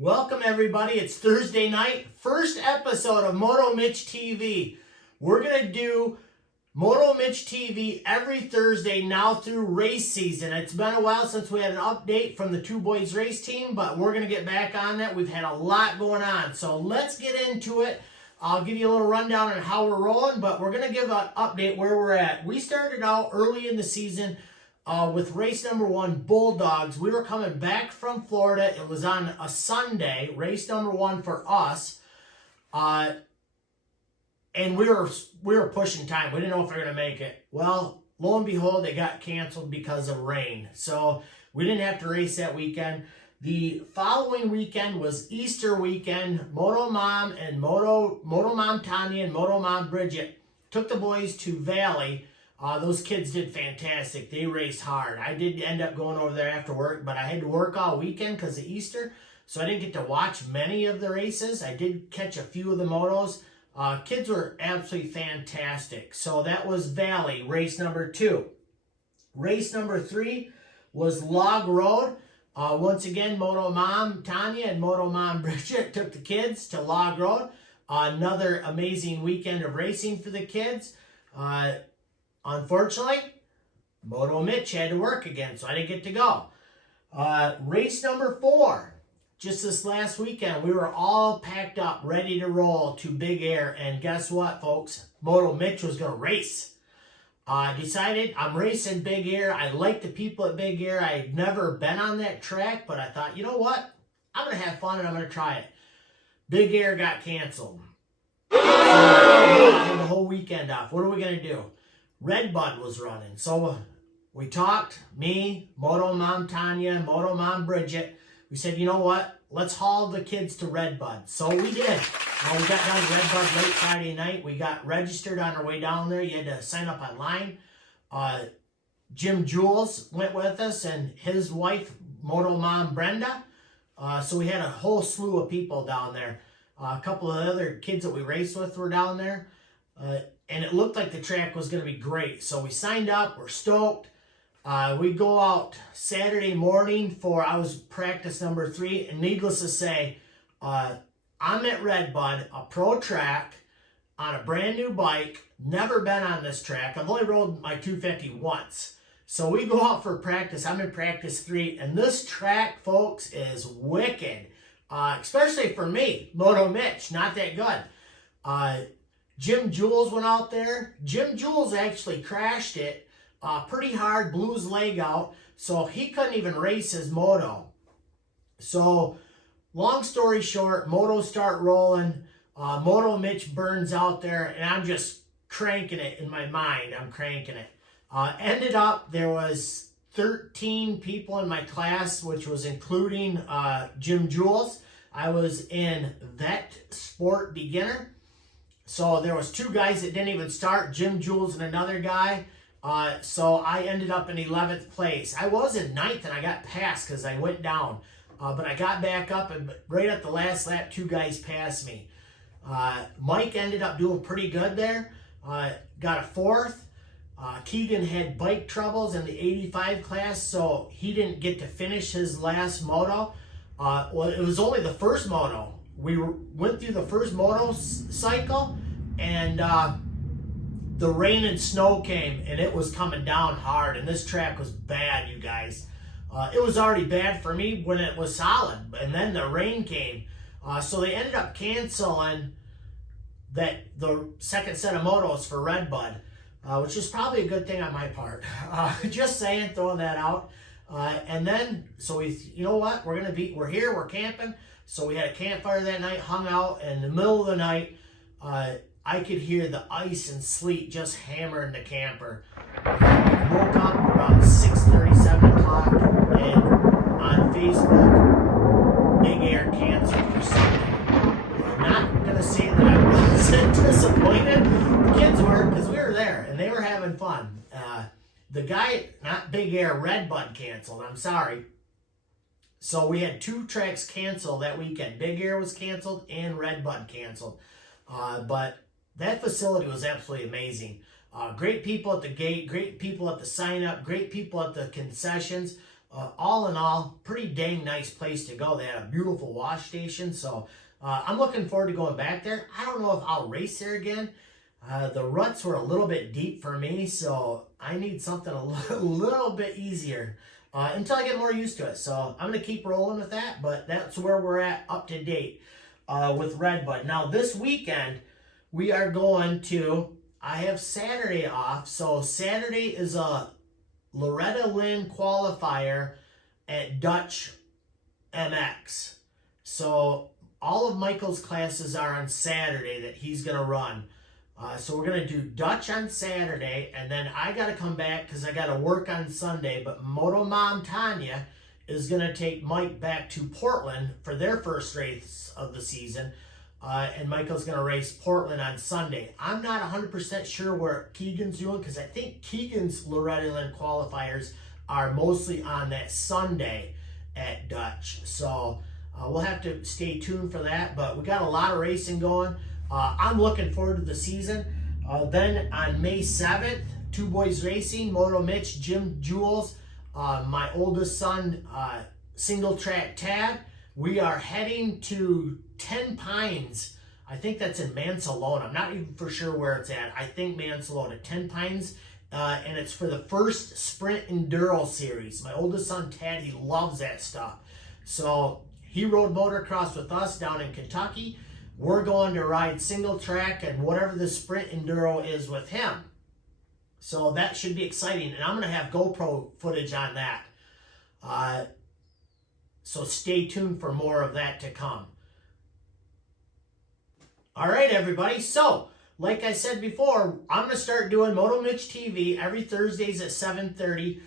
Welcome everybody, it's Thursday night, first episode of Moto Mitch TV. We're going to do Moto Mitch TV every Thursday now through race season. It's been a while since we had an update from the two Boyz race team, but we're going to get back on that. We've had a lot going on, so let's get into it. I'll give you a little rundown on how we're rolling, but we're going to give an update where we're at. We started out early in the season with race number 1, Bulldogs. We were coming back from Florida. It was on a Sunday, race number 1 for us. And we were pushing time. We didn't know if we were going to make it. Well, lo and behold, they got canceled because of rain. So we didn't have to race that weekend. The following weekend was Easter weekend. Moto Mom Tanya and Moto Mom Bridget took the boys to Valley. Those kids did fantastic. They raced hard. I did end up going over there after work, but I had to work all weekend because of Easter, so I didn't get to watch many of the races. I did catch a few of the motos. Kids were absolutely fantastic. So that was Valley, race number 2. Race number 3 was Log Road. Once again, Moto Mom Tanya and Moto Mom Bridget took the kids to Log Road. Another amazing weekend of racing for the kids. Unfortunately, Moto Mitch had to work again, so I didn't get to go. Race number 4, just this last weekend, we were all packed up, ready to roll to Big Air, and guess what, folks? Moto Mitch was going to race. Decided I'm racing Big Air. I like the people at Big Air. I'd never been on that track, but I thought, you know what? I'm going to have fun and I'm going to try it. Big Air got canceled. So I had the whole weekend off. What are we going to do? Redbud was running. So we talked, me, Moto Mom Tanya, Moto Mom Bridget. We said, you know what? Let's haul the kids to Redbud. So we did. We got down to Redbud late Friday night. We got registered on our way down there. You had to sign up online. Jim Jules went with us and his wife, Moto Mom Brenda. So we had a whole slew of people down there. A couple of other kids that we raced with were down there. And it looked like the track was going to be great. So we signed up. We're stoked. We go out Saturday morning for, I was practice number 3. And needless to say, I'm at Redbud, a pro track, on a brand new bike. Never been on this track. I've only rode my 250 once. So we go out for practice. I'm in practice 3. And this track, folks, is wicked. Especially for me, Moto Mitch, not that good. Jim Jules went out there. Jim Jules actually crashed it pretty hard, blew his leg out, so he couldn't even race his moto. So, long story short, motos start rolling. Moto Mitch burns out there, and I'm just cranking it in my mind. I'm cranking it. Ended up, there was 13 people in my class, which was including Jim Jules. I was in Vet Sport Beginner. So there was 2 guys that didn't even start, Jim Jules and another guy. So I ended up in 11th place. I was in 9th and I got passed because I went down. But I got back up and right at the last lap, 2 guys passed me. Mike ended up doing pretty good there. Got a 4th. Keegan had bike troubles in the 85 class, so he didn't get to finish his last moto. Well, it was only the first moto. We went through the first moto cycle, and the rain and snow came, and it was coming down hard, and this track was bad, you guys. It was already bad for me when it was solid, and then the rain came. So they ended up canceling the second set of motos for Redbud, which is probably a good thing on my part. Just saying, throwing that out. And then, so you know what? We're here, we're camping. So we had a campfire that night, hung out, and in the middle of the night, I could hear the ice and sleet just hammering the camper. Woke up around 6:30, 7 o'clock, and on Facebook, Big Air canceled for something. I'm not going to say that I wasn't disappointed. The kids were, because we were there, and they were having fun. The guy, not Big Air, Redbud canceled. I'm sorry. So we had 2 tracks canceled that weekend. Big Air was canceled and Redbud canceled. But that facility was absolutely amazing. Great people at the gate, great people at the sign up, great people at the concessions. all in all, pretty dang nice place to go. They had a beautiful wash station, so I'm looking forward to going back there. I don't know if I'll race there again. The ruts were a little bit deep for me, so I need something a little bit easier until I get more used to it. So I'm going to keep rolling with that, but that's where we're at up to date with Redbud. Now this weekend, we are going to, I have Saturday off, so Saturday is a Loretta Lynn qualifier at Dutch MX. So all of Michael's classes are on Saturday that he's going to run. So we're going to do Dutch on Saturday, and then I got to come back because I got to work on Sunday. But Moto Mom Tanya is going to take Mike back to Portland for their first race of the season. And Michael's going to race Portland on Sunday. I'm not 100% sure where Keegan's doing because I think Keegan's Loretta Lynn qualifiers are mostly on that Sunday at Dutch. So we'll have to stay tuned for that. But we got a lot of racing going. I'm looking forward to the season. Then on May 7th, Two Boys Racing, Moto Mitch, Jim Jules, my oldest son, single track tab. We are heading to 10 Pines. I think that's in Mansalona. I'm not even for sure where it's at. I think Mansalona, 10 Pines. And it's for the first Sprint Enduro series. My oldest son, Tad, he loves that stuff. So he rode motocross with us down in Kentucky. We're going to ride single track and whatever the Sprint Enduro is with him. So that should be exciting. And I'm going to have GoPro footage on that. So stay tuned for more of that to come. All right, everybody. So, like I said before, I'm going to start doing Moto Mitch TV every Thursdays at 7:30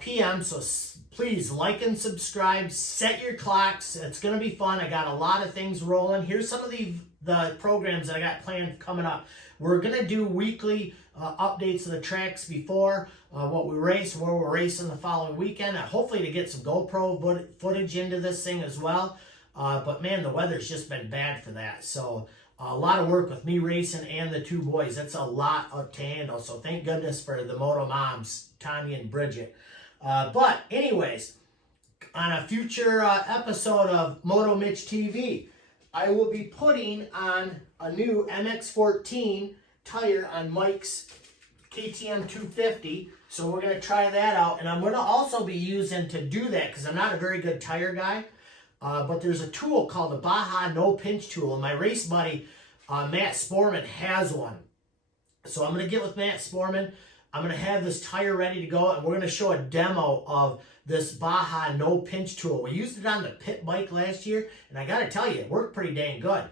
p.m. So please like and subscribe. Set your clocks. It's going to be fun. I got a lot of things rolling. Here's some of the programs that I got planned coming up. We're going to do weekly updates of the tracks before what we race, where we're racing the following weekend. Hopefully to get some GoPro footage into this thing as well. But man, the weather's just been bad for that. So a lot of work with me racing and the two boys. That's a lot to handle. So thank goodness for the Moto Moms, Tanya and Bridget. But anyways, on a future episode of Moto Mitch TV, I will be putting on a new MX-14 tire on Mike's KTM 250. So we're going to try that out. And I'm going to also be using to do that, because I'm not a very good tire guy, but there's a tool called the Baja No Pinch tool. And my race buddy, Matt Sporman, has one. So I'm going to get with Matt Sporman. I'm going to have this tire ready to go, and we're going to show a demo of this Baja No Pinch tool. We used it on the pit bike last year, and I got to tell you, it worked pretty dang good.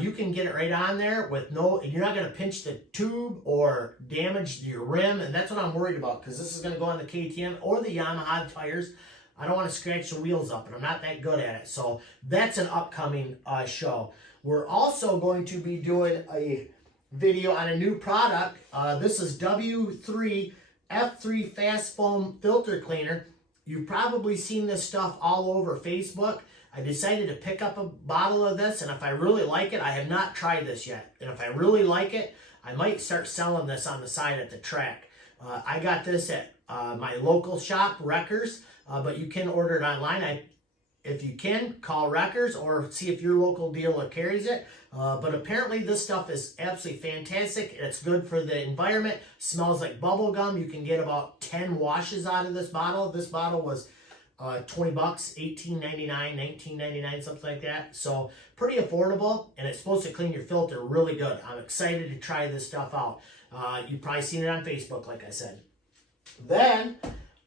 You can get it right on there with you're not going to pinch the tube or damage your rim, and that's what I'm worried about, because this is going to go on the KTM or the Yamaha tires. I don't want to scratch the wheels up, and I'm not that good at it. So that's an upcoming show. We're also going to be doing a video on a new product. This is W3 F3 Fast Foam Filter Cleaner. You've probably seen this stuff all over Facebook. I decided to pick up a bottle of this, and if I really like it, I have not tried this yet, and if I really like it, I might start selling this on the side at the track. I got this at my local shop, Wreckers, but you can order it online. If you can, call Wreckers or see if your local dealer carries it. But apparently this stuff is absolutely fantastic. It's good for the environment. Smells like bubble gum. You can get about 10 washes out of this bottle. This bottle was $20, $18.99, $19.99, something like that. So pretty affordable, and it's supposed to clean your filter really good. I'm excited to try this stuff out. You've probably seen it on Facebook, like I said. Then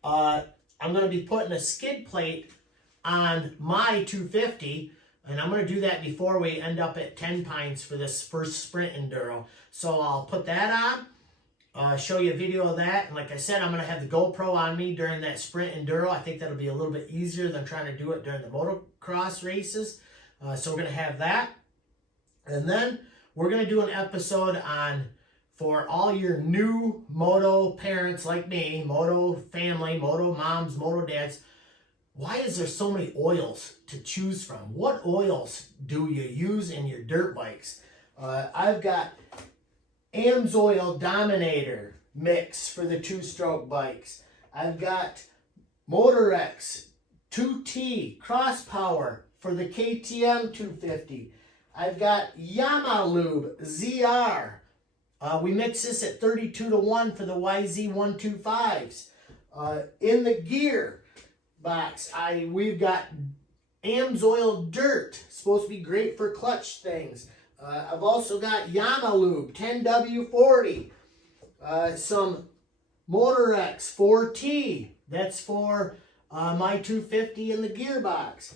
I'm going to be putting a skid plate on my 250, and I'm going to do that before we end up at 10 Pines for this first Sprint Enduro. So I'll put that on, show you a video of that, and like I said, I'm going to have the GoPro on me during that Sprint Enduro. I think that'll be a little bit easier than trying to do it during the motocross races. So we're going to have that, and then we're going to do an episode on, for all your new moto parents like me, moto family, moto moms, moto dads, why is there so many oils to choose from? What oils do you use in your dirt bikes? I've got AMSOIL Dominator mix for the two-stroke bikes. I've got Motorex 2T cross power for the KTM 250. I've got Yamalube ZR. We mix this at 32-1 for the YZ 125s. In the gear box, we've got Amsoil Dirt, supposed to be great for clutch things. I've also got Yamalube 10W40. Some Motorex 4T, that's for my 250 in the gearbox.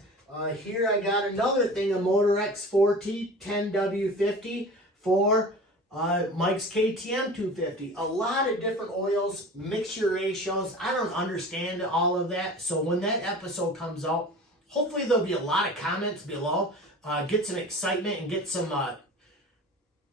Here I got another thing of Motorex 4T 10W50 for Mike's KTM 250. A lot of different oils, mixture ratios. I don't understand all of that. So when that episode comes out, hopefully there'll be a lot of comments below. Get some excitement and get some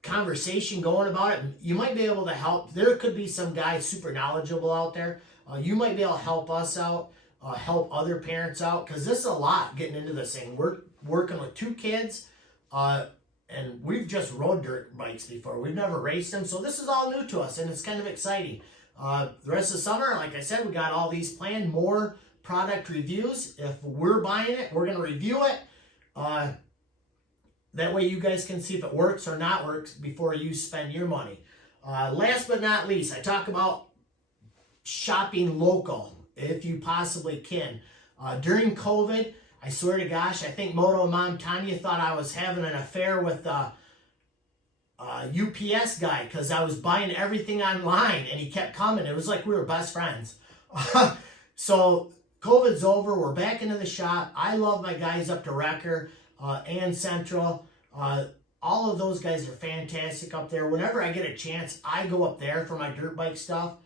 conversation going about it. You might be able to help. There could be some guys super knowledgeable out there. You might be able to help us out, help other parents out, because this is a lot getting into this thing. We're working with 2 kids, and we've just rode dirt bikes before. We've never raced them, so this is all new to us, and it's kind of exciting. The rest of the summer, like I said, we got all these planned, more product reviews. If we're buying it, we're going to review it. That way you guys can see if it works or not works before you spend your money. Last but not least, I talk about shopping local, if you possibly can. During COVID, I swear to gosh, I think Moto Mom Tanya thought I was having an affair with the UPS guy because I was buying everything online and he kept coming. It was like we were best friends. So COVID's over. We're back into the shop. I love my guys up to Wrecker and Central. All of those guys are fantastic up there. Whenever I get a chance, I go up there for my dirt bike stuff.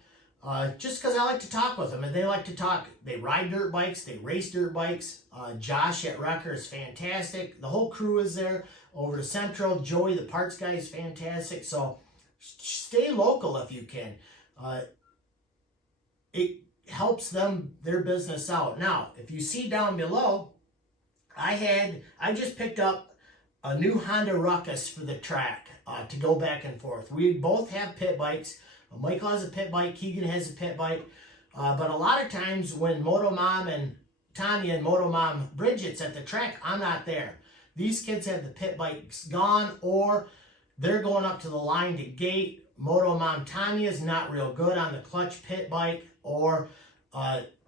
Just because I like to talk with them, and they like to talk. They ride dirt bikes, they race dirt bikes. Josh at Wrecker is fantastic. The whole crew is there. Over to Central, Joey, the parts guy, is fantastic. So stay local if you can. It helps them, their business out. Now, if you see down below, I just picked up a new Honda Ruckus for the track to go back and forth. We both have pit bikes. Michael has a pit bike, Keegan has a pit bike, but a lot of times when Moto Mom and Tanya and Moto Mom Bridget's at the track, I'm not there. These kids have the pit bikes gone, or they're going up to the line to gate. Moto Mom Tanya's not real good on the clutch pit bike, or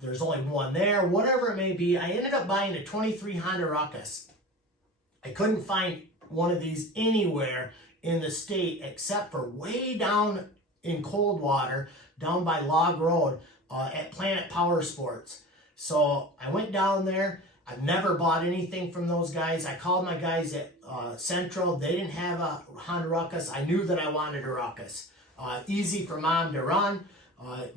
there's only one there, whatever it may be. I ended up buying a 23 Honda Ruckus. I couldn't find one of these anywhere in the state except for way down in Coldwater, down by Log Road at Planet Power Sports. So I went down there. I've never bought anything from those guys. I called my guys at Central. They didn't have a Honda Ruckus. I knew that I wanted a Ruckus. Easy for Mom to run.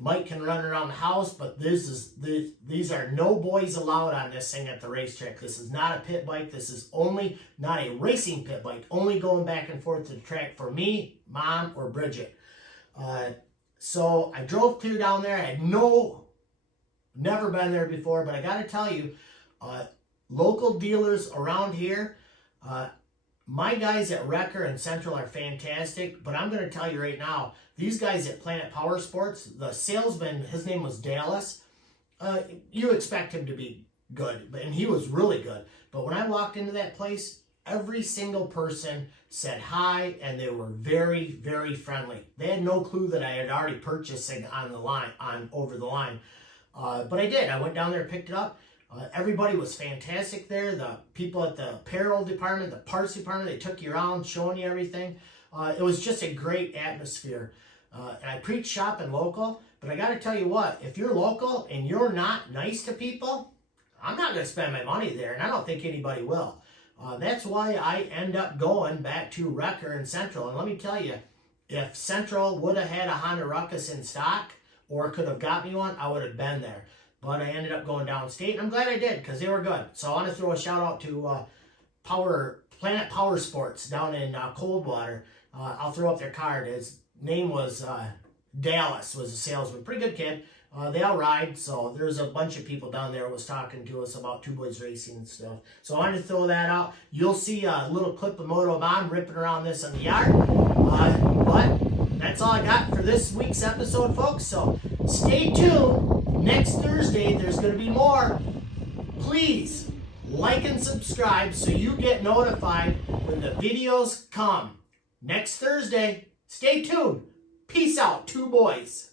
Mike can run around the house, but these are no boys allowed on this thing at the racetrack. This is not a pit bike. This is only not a racing pit bike, only going back and forth to the track for me, Mom, or Bridget. So I drove clear down there. I had never been there before, but I got to tell you, local dealers around here, my guys at Wrecker and Central are fantastic, but I'm going to tell you right now, these guys at Planet Power Sports, the salesman, his name was Dallas. You expect him to be good, and he was really good. But when I walked into that place, every single person said hi, and they were very, very friendly. They had no clue that I had already purchased it over the line. But I did. I went down there and picked it up. Everybody was fantastic there. The people at the apparel department, the parts department, they took you around, showing you everything. It was just a great atmosphere. And I preach shopping local, but I got to tell you what, if you're local and you're not nice to people, I'm not going to spend my money there, and I don't think anybody will. That's why I end up going back to Wrecker and Central. And let me tell you, if Central would have had a Honda Ruckus in stock or could have got me one, I would have been there. But I ended up going downstate, and I'm glad I did because they were good. So I want to throw a shout out to Planet Power Sports down in Coldwater. I'll throw up their card. His name was Dallas, was a salesman. Pretty good kid. They all ride, so there's a bunch of people down there was talking to us about Two Boys Racing and stuff. So I wanted to throw that out. You'll see a little clip of Moto Mom ripping around this in the yard. But that's all I got for this week's episode, folks. So stay tuned. Next Thursday, there's going to be more. Please like and subscribe so you get notified when the videos come. Next Thursday, stay tuned. Peace out, two boys.